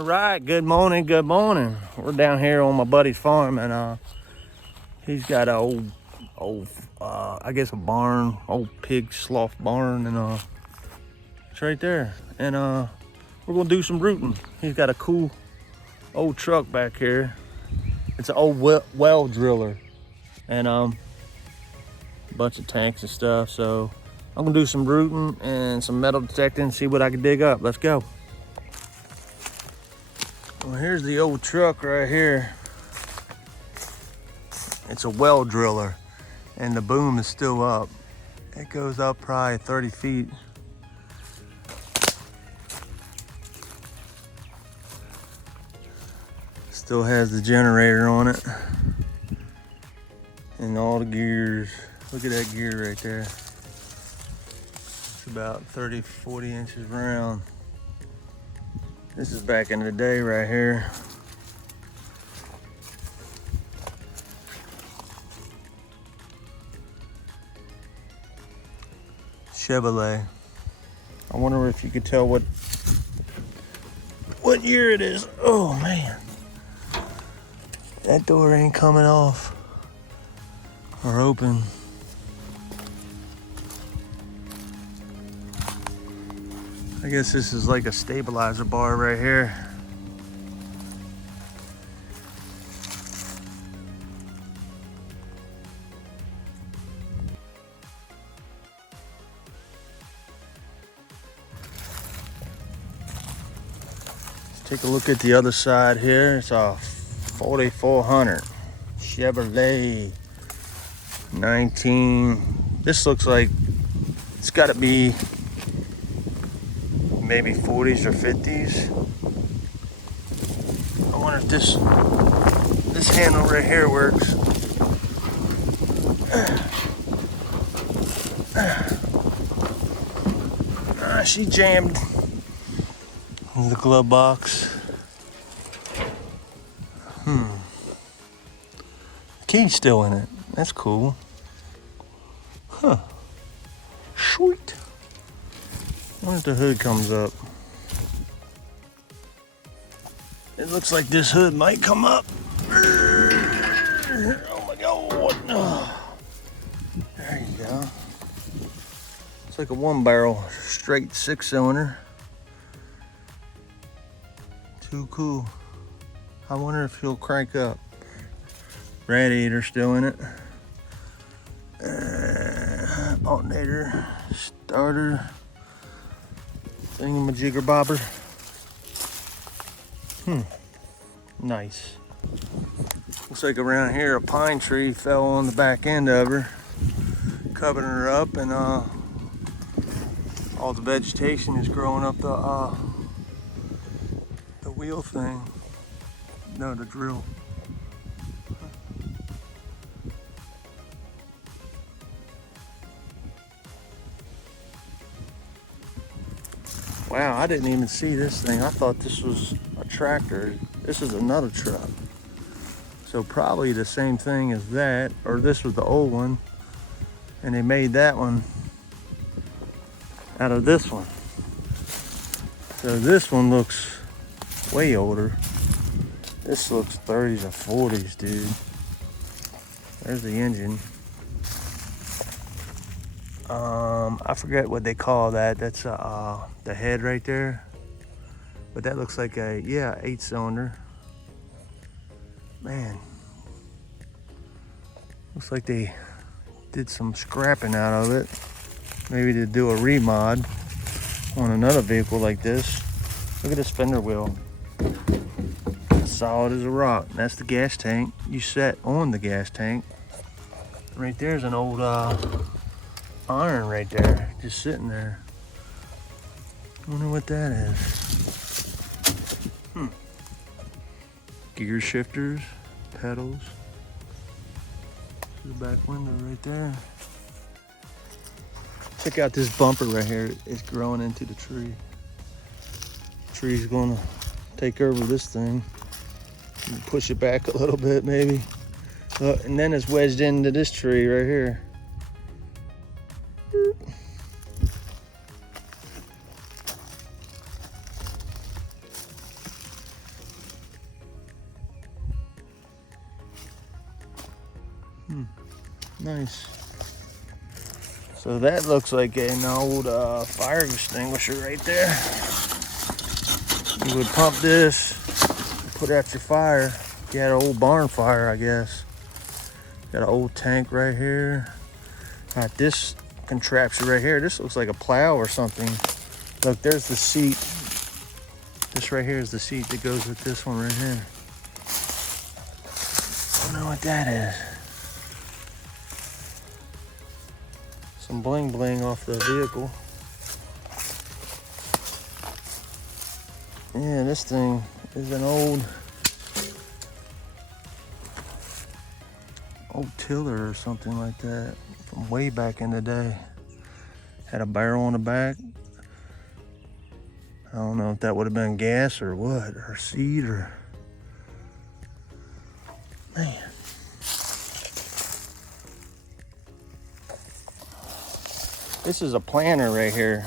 All right, good morning, good morning. We're down here on my buddy's farm, and he's got an old, I guess a barn, old pig slough barn, and it's right there. And we're gonna do some rooting. He's got a cool old truck back here. It's an old well driller, and a bunch of tanks and stuff. So I'm gonna do some rooting and some metal detecting, see what I can dig up. Let's go. Well, here's the old truck right here. It's a well driller, and the boom is still up. It goes up probably 30 feet. Still has the generator on it and all the gears. Look at that gear right there. It's about 30, 40 inches round. This is back in the day right here. Chevrolet. I wonder if you could tell what year it is. Oh man, that door ain't coming off or open. I guess this is like a stabilizer bar right here. Take a look at the other side here. It's a 4400 Chevrolet 19. This looks like it's got to be maybe 40s or 50s. I wonder if this handle right here works. She jammed in the glove box. The key's still in it. That's cool. Huh. Sweet. I wonder if the hood comes up. It looks like this hood might come up. Oh my God. Oh. There you go. It's like a 1-barrel straight 6-cylinder. Too cool. I wonder if he'll crank up. Radiator still in it. Alternator, starter, thingamajigger bobber. Nice. Looks like around here a pine tree fell on the back end of her, covering her up, and all the vegetation is growing up the wheel thing. No, the drill. Wow, I didn't even see this thing. I thought this was a tractor. This is another truck. So probably the same thing as that, or this was the old one, and they made that one out of this one. So this one looks way older. This looks 30s or 40s, dude. There's the engine. I forget what they call that. That's the head right there. But that looks like a 8-cylinder. Man, looks like they did some scrapping out of it. Maybe to do a remod on another vehicle like this. Look at this fender wheel. Solid as a rock. That's the gas tank. You set on the gas tank. Right there's an old iron right there, just sitting there. Wonder what that is. Gear shifters, pedals. The back window right there. Check out this bumper right here. It's growing into the tree. The tree's gonna take over this thing. Push it back a little bit maybe. And then it's wedged into this tree right here. Nice. So that looks like an old fire extinguisher right there. You would pump this, put out your fire. You had an old barn fire, I guess. Got an old tank right here. Got this contraption right here. This looks like a plow or something. Look, there's the seat. This right here is the seat that goes with this one right here. I don't know what that is. Some bling bling off the vehicle. Yeah, this thing is an old tiller or something like that from way back in the day. Had a barrel on the back. I don't know if that would have been gas or what, or seed or, man. This is a planter right here.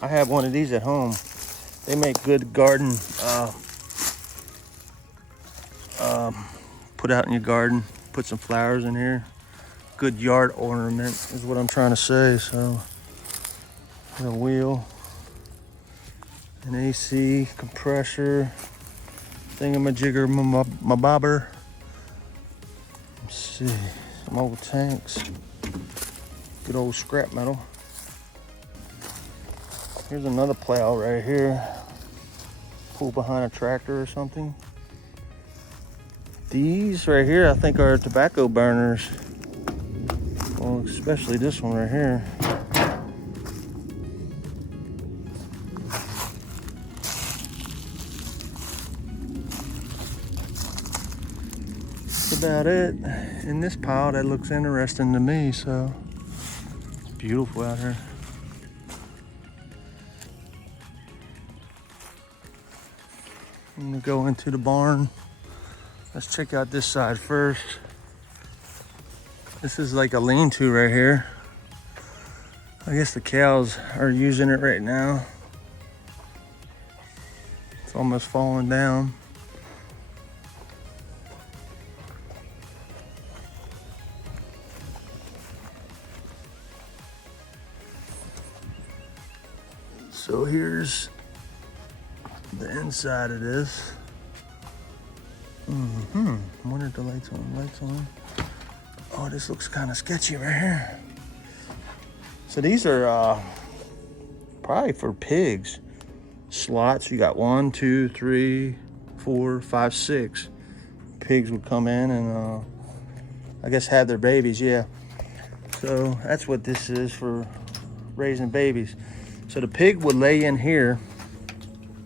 I have one of these at home. They make good garden, put out in your garden, put some flowers in here. Good yard ornament is what I'm trying to say. So, a wheel, an AC, compressor, thingamajigger, my bobber. Let's see, some old tanks. Good old scrap metal. Here's another plow right here. Pull behind a tractor or something. These right here, I think, are tobacco burners. Well, especially this one right here. That's about it in this pile that looks interesting to me. So it's beautiful out here. I'm gonna go into the barn. Let's check out this side first. This is like a lean-to right here. I guess the cows are using it right now. It's almost falling down. So here's the inside of this. I wonder if the lights on. Oh, this looks kind of sketchy right here. So these are probably for pigs. Slots, you got 1, 2, 3, 4, 5, 6. Pigs would come in and I guess have their babies, yeah. So that's what this is for raising babies. So the pig would lay in here.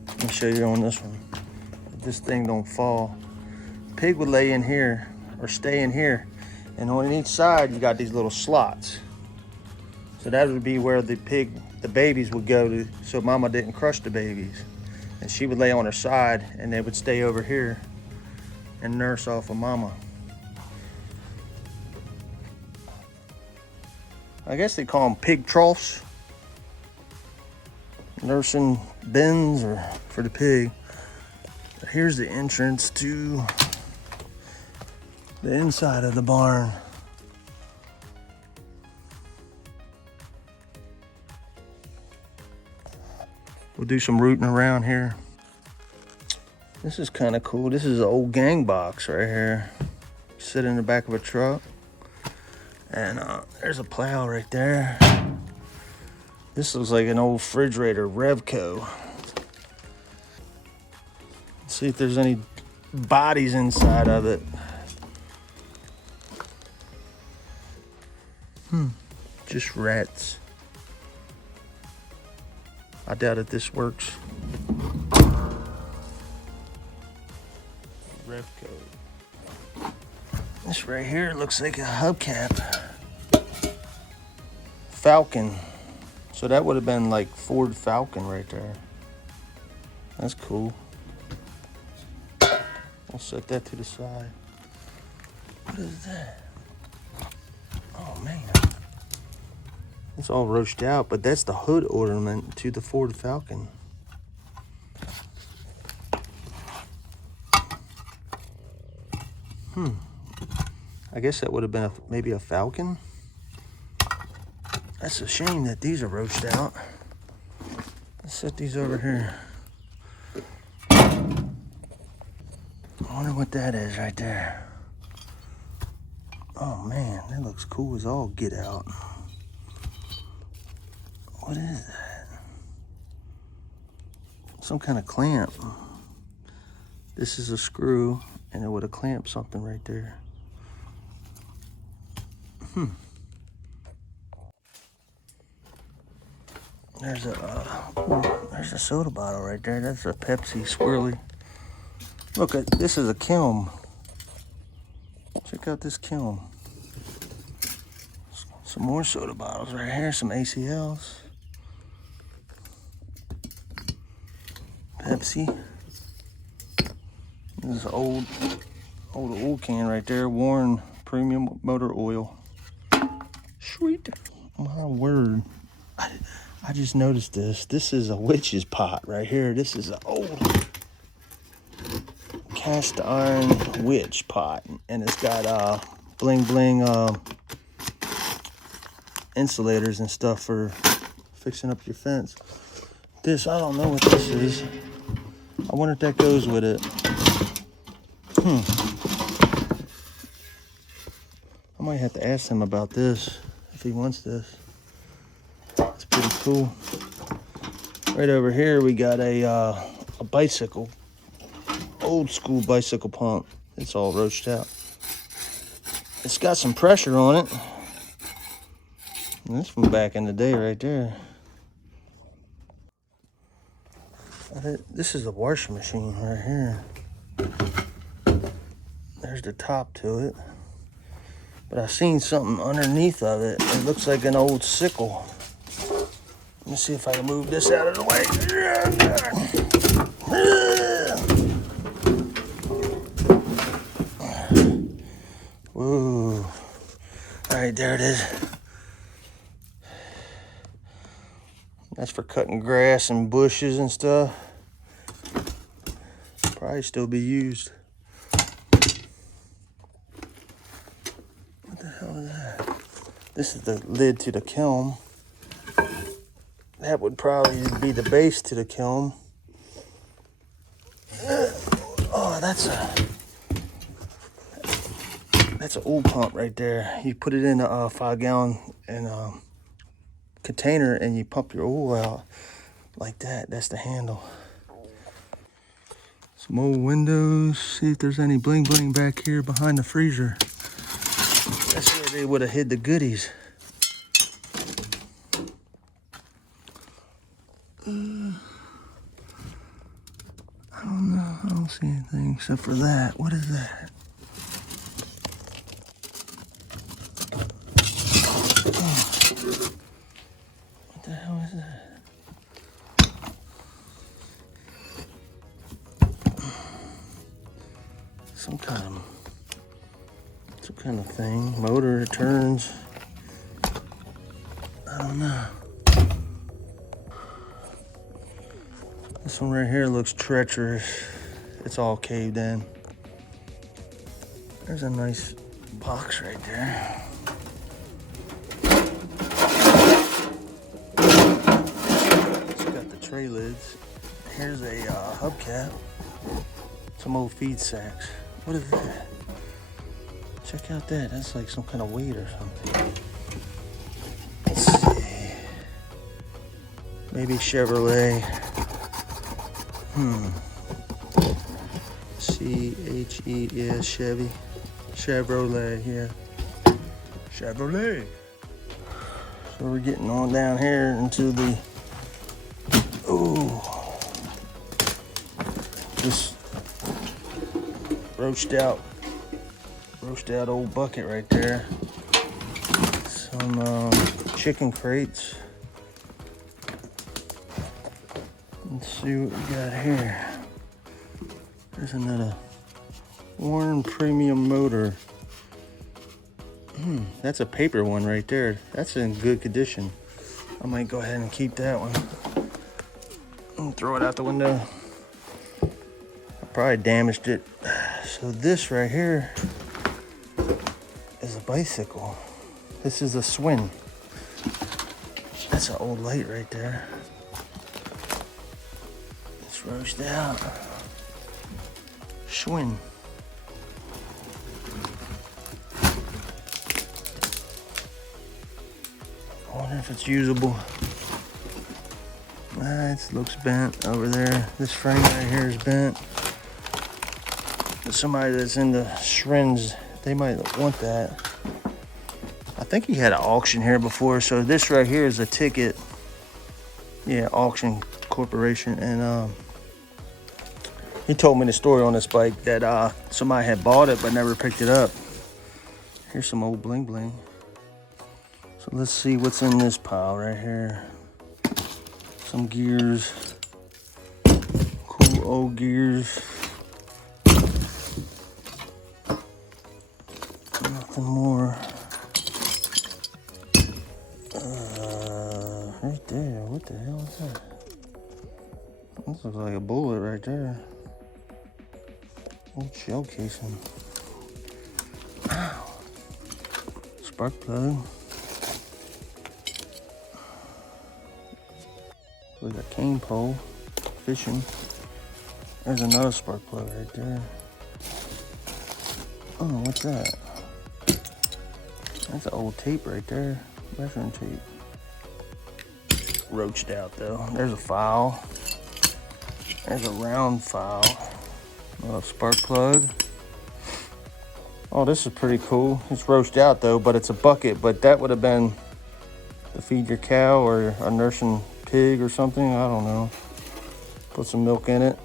Let me show you on this one. If this thing don't fall. Pig would lay in here or stay in here, and on each side you got these little slots. So that would be where the babies would go to, so mama didn't crush the babies. And she would lay on her side and they would stay over here and nurse off of mama. I guess they call them pig troughs. Nursing bins or for the pig. Here's the entrance to the inside of the barn. We'll do some rooting around here. This is kind of cool. This is an old gang box right here. Sit in the back of a truck. And there's a plow right there. This looks like an old refrigerator, Revco. Let's see if there's any bodies inside of it. Just rats. I doubt if this works. Revco. This right here looks like a hubcap. Falcon. So that would have been like Ford Falcon right there. That's cool. I'll set that to the side. What is that? Oh man. It's all roached out, but that's the hood ornament to the Ford Falcon. I guess that would have been maybe a Falcon. That's a shame that these are roached out. Let's set these over here. I wonder what that is right there. Oh man, that looks cool as all get out. What is that? Some kind of clamp. This is a screw, and it would have clamped something right there. There's a soda bottle right there. That's a Pepsi Swirly. Look, this is a kiln. Check out this kiln. Some more soda bottles right here. Some ACLs. Pepsi. This is an old oil can right there. Warren Premium Motor Oil. Sweet. My word. I just noticed this. This is a witch's pot right here. This is an old cast iron witch pot, and it's got bling bling insulators and stuff for fixing up your fence. This, I don't know what this is. I wonder if that goes with it. I might have to ask him about this if he wants this. It's pretty cool. Right over here we got a bicycle, old school bicycle pump. It's all roached out. It's got some pressure on it. And that's from back in the day right there. This is a washing machine right here. There's the top to it. But I seen something underneath of it. It looks like an old sickle. Let me see if I can move this out of the way. Whoa. All right, there it is. That's for cutting grass and bushes and stuff. Probably still be used. What the hell is that? This is the lid to the kiln. That would probably be the base to the kiln. Oh, that's an oil pump right there. You put it in a 5-gallon container and you pump your oil out like that. That's the handle. Some old windows. See if there's any bling bling back here behind the freezer. That's where they would have hid the goodies. I don't know. I don't see anything except for that. What is that? Oh. What the hell is that? Some kind of thing. Motor, it turns. I don't know. This one right here looks treacherous. It's all caved in. There's a nice box right there. It's got the tray lids. Here's a hubcap. Some old feed sacks. What is that? Check out that. That's like some kind of weight or something. Let's see. Maybe Chevrolet. C-H-E, yeah, Chevy. Chevrolet, yeah. Chevrolet. So we're getting on down here into the, this roached out old bucket right there. Some chicken crates. Let's see what we got here. There's another Warren Premium Motor. That's a paper one right there. That's in good condition. I might go ahead and keep that one. And throw it out the window. I probably damaged it. So this right here is a bicycle. This is a Swin. That's an old light right there. It's roached out. Swin. I wonder if it's usable. It looks bent over there. This frame right here is bent. But somebody that's into shrins, they might want that. I think he had an auction here before, so this right here is a ticket. Yeah, auction corporation, and he told me the story on this bike that somebody had bought it but never picked it up. Here's some old bling bling. So let's see what's in this pile right here. Some gears, cool old gears. Nothing more. Right there, what the hell is that? This looks like a bullet right there. Old shell casing. Ow. Spark plug. Like a cane pole, fishing. There's another spark plug right there. Oh, what's that? That's an old tape right there. Measuring tape. Roached out though. There's a file. There's a round file. Another spark plug. Oh, this is pretty cool. It's roached out though, but it's a bucket. But that would have been to feed your cow or a nursing pig or something. I don't know. Put some milk in it.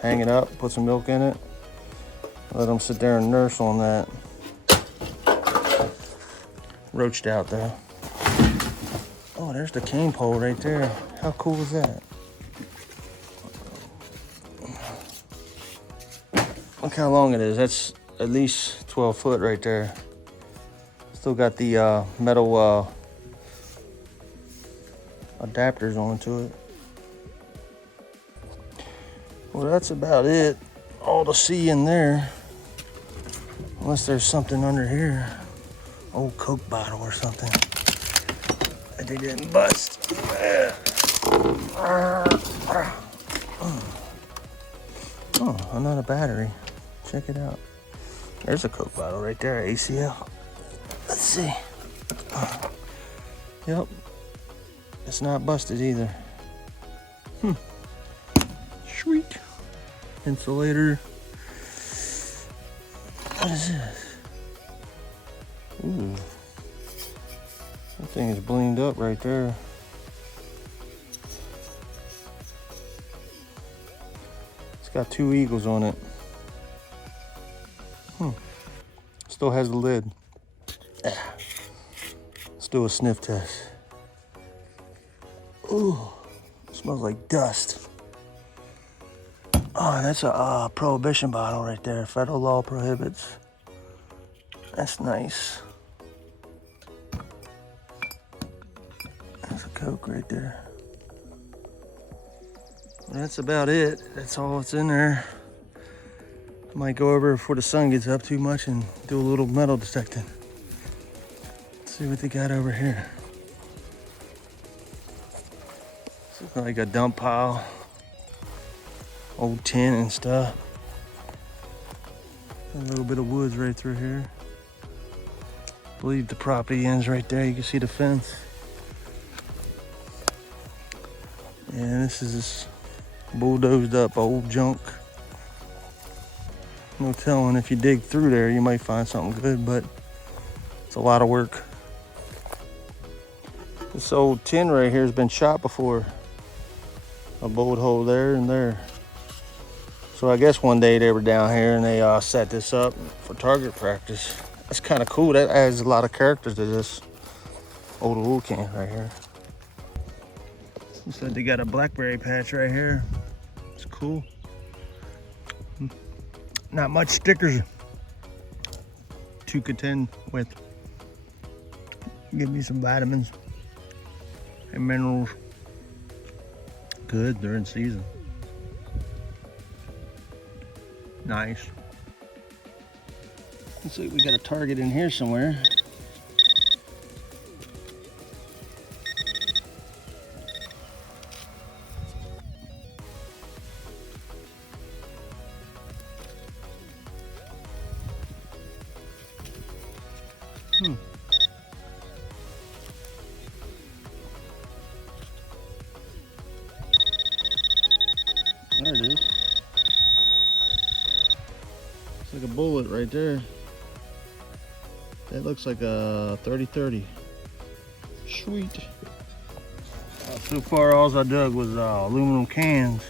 Hang it up. Put some milk in it. Let them sit there and nurse on that. Roached out though. Oh, there's the cane pole right there. How cool is that? Look how long it is. That's at least 12 foot right there. Still got the metal adapters onto it. Well, that's about it. All to see in there. Unless there's something under here. Old Coke bottle or something that they didn't bust. Oh, another battery. Check it out. There's a Coke bottle right there, ACL. Let's see. Yep. It's not busted either. Sweet. Insulator. What is this? Ooh. That thing is blinged up right there. It's got 2 eagles on it. Still has the lid. Let's do a sniff test. Ooh, smells like dust. Oh, that's a prohibition bottle right there. Federal law prohibits. That's nice. There's a Coke right there. That's about it. That's all that's in there. I might go over before the sun gets up too much and do a little metal detecting. Let's see what they got over here. This looks like a dump pile. Old tin and stuff. A little bit of woods right through here. I believe the property ends right there. You can see the fence. And this is this bulldozed up old junk. No telling, if you dig through there, you might find something good, but it's a lot of work. This old tin right here has been shot before. A bullet hole there and there. So I guess one day they were down here and they set this up for target practice. That's kind of cool. That adds a lot of character to this old oil can right here. Looks like they got a blackberry patch right here. It's cool. Not much stickers to contend with. Give me some vitamins and minerals. Good, they're in season. Nice. Looks like we got a target in here somewhere. There it is. It's like a bullet right there. That looks like a 30-30. Sweet. So far, all I dug was aluminum cans.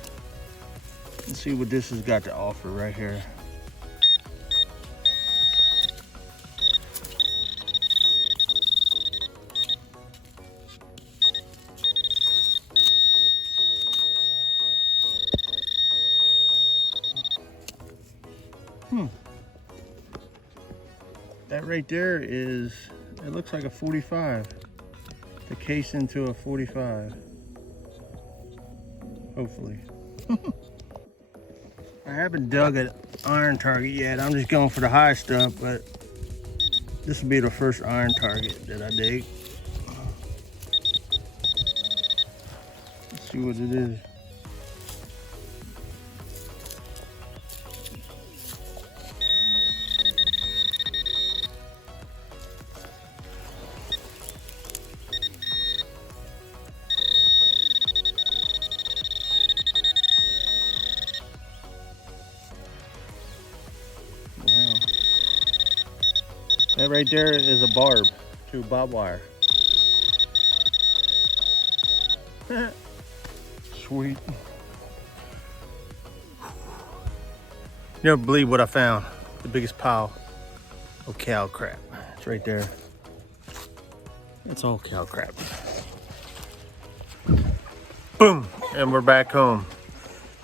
Let's see what this has got to offer right here. That right there is, it looks like a 45. The case into a 45. Hopefully. I haven't dug an iron target yet. I'm just going for the high stuff, but this will be the first iron target that I dig. Let's see what it is. Wow. That right there is a barb to bob wire. Sweet. You never believe what I found. The biggest pile of cow crap. It's right there. It's all cow crap. Boom, and we're back home.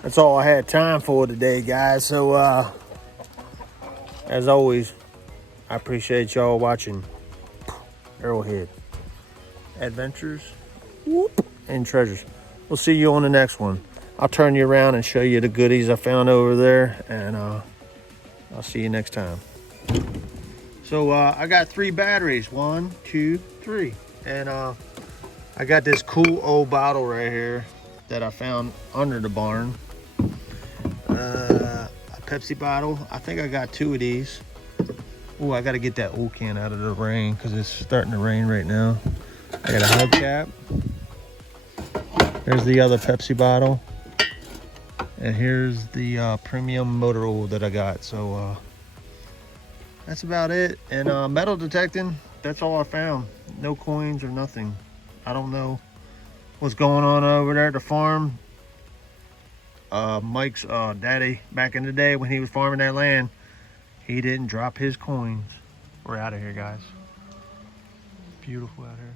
That's all I had time for today, guys. So, as always, I appreciate y'all watching Arrowhead Adventures and Treasures. We'll see you on the next one. I'll turn you around and show you the goodies I found over there, and I'll see you next time. So I got 3 batteries, 1, 2, 3, and I got this cool old bottle right here that I found under the barn. A Pepsi bottle. I think I got 2 of these. Oh, I got to get that old can out of the rain because it's starting to rain right now. I got a hubcap. There's the other Pepsi bottle. And here's the premium motor oil that I got. So that's about it. And metal detecting, that's all I found. No coins or nothing. I don't know what's going on over there at the farm. Mike's daddy, back in the day when he was farming that land, he didn't drop his coins. We're out of here, guys. Beautiful out here.